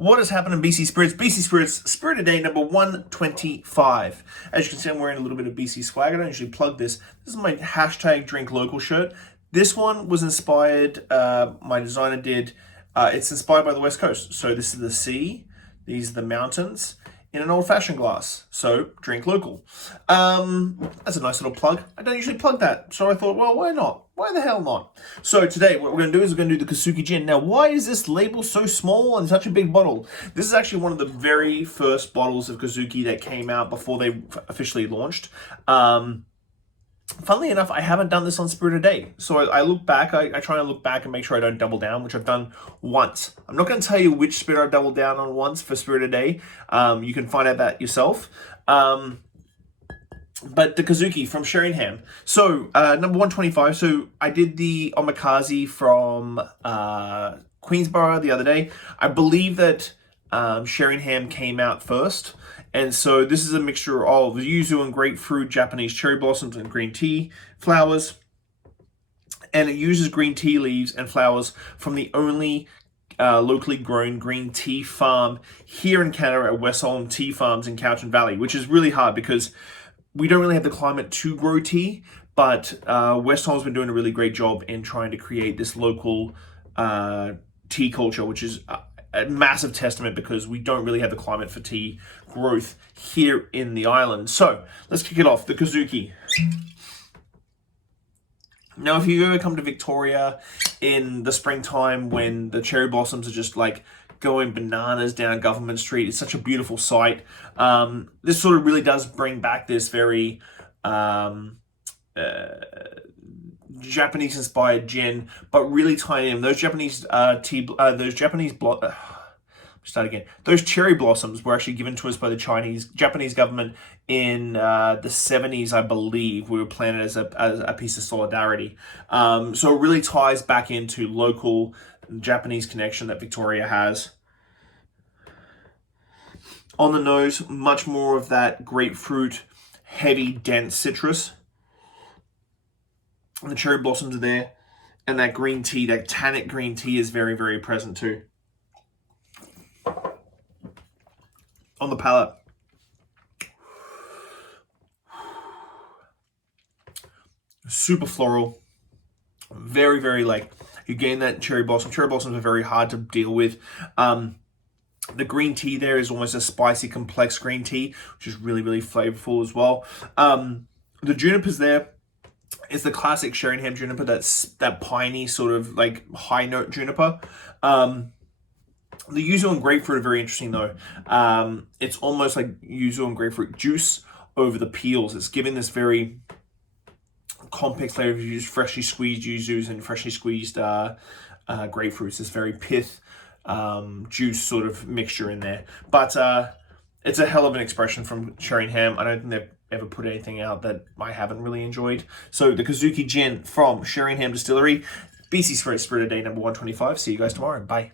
What has happened in BC Spirits? BC Spirits, Spirit of Day number 125. As you can see, I'm wearing a little bit of BC swag. I don't usually plug this. This is my hashtag drink local shirt. This one was inspired, my designer did, it's inspired by the West Coast. So this is the sea, these are the mountains, in an old-fashioned glass. So, drink local. That's a nice little plug. I don't usually plug that, so I thought, well, why not? Why the hell not? So today, what we're going to do is we're going to do the Kazuki gin. Now, why is this label so small and such a big bottle? This is actually one of the very first bottles of Kazuki that came out before they officially launched. Funnily enough, I haven't done this on Spirit of Day. So I look back, I try and look back and make sure I don't double down, which I've done once. I'm not going to tell you which spirit I doubled down on once for Spirit of Day. You can find out that yourself. But the Kazuki from Sheringham. So, number 125. So, I did the Omakase from Queensborough the other day. I believe that Sheringham came out first. And so this is a mixture of yuzu and grapefruit, Japanese cherry blossoms, and green tea flowers. And it uses green tea leaves and flowers from the only locally grown green tea farm here in Canada at Westholme Tea Farms in Cowichan Valley, which is really hard because we don't really have the climate to grow tea, but Westholme's been doing a really great job in trying to create this local tea culture, which is a massive testament because we don't really have the climate for tea growth here in the island. So let's kick it off. The Kazuki. Now, if you ever come to Victoria in the springtime when the cherry blossoms are just like going bananas down Government Street, it's such a beautiful sight. This sort of really does bring back this very Japanese-inspired gin, but really tiny in those Japanese those cherry blossoms were actually given to us by the Japanese government in the 70s, I believe. We were planted as a piece of solidarity. So it really ties back into local Japanese connection that Victoria has. On the nose, much more of that grapefruit, heavy, dense citrus. And the cherry blossoms are there. And that green tea, that tannic green tea is very, very present too. On the palate. Super floral. Very, very like, you gain that cherry blossom. Cherry blossoms are very hard to deal with. The green tea there is almost a spicy, complex green tea, which is really, really flavorful as well. The junipers there is the classic Sheringham juniper. That's that piney sort of like high note juniper. The yuzu and grapefruit are very interesting though. It's almost like yuzu and grapefruit juice over the peels. It's giving this very complex flavor. You use freshly squeezed yuzus and freshly squeezed grapefruits. This very pith juice sort of mixture in there. But it's a hell of an expression from Sheringham. I don't think they've ever put anything out that I haven't really enjoyed. So the Kazuki gin from Sheringham Distillery, BC Spirits Spirit of Day number 125. See you guys tomorrow. Bye.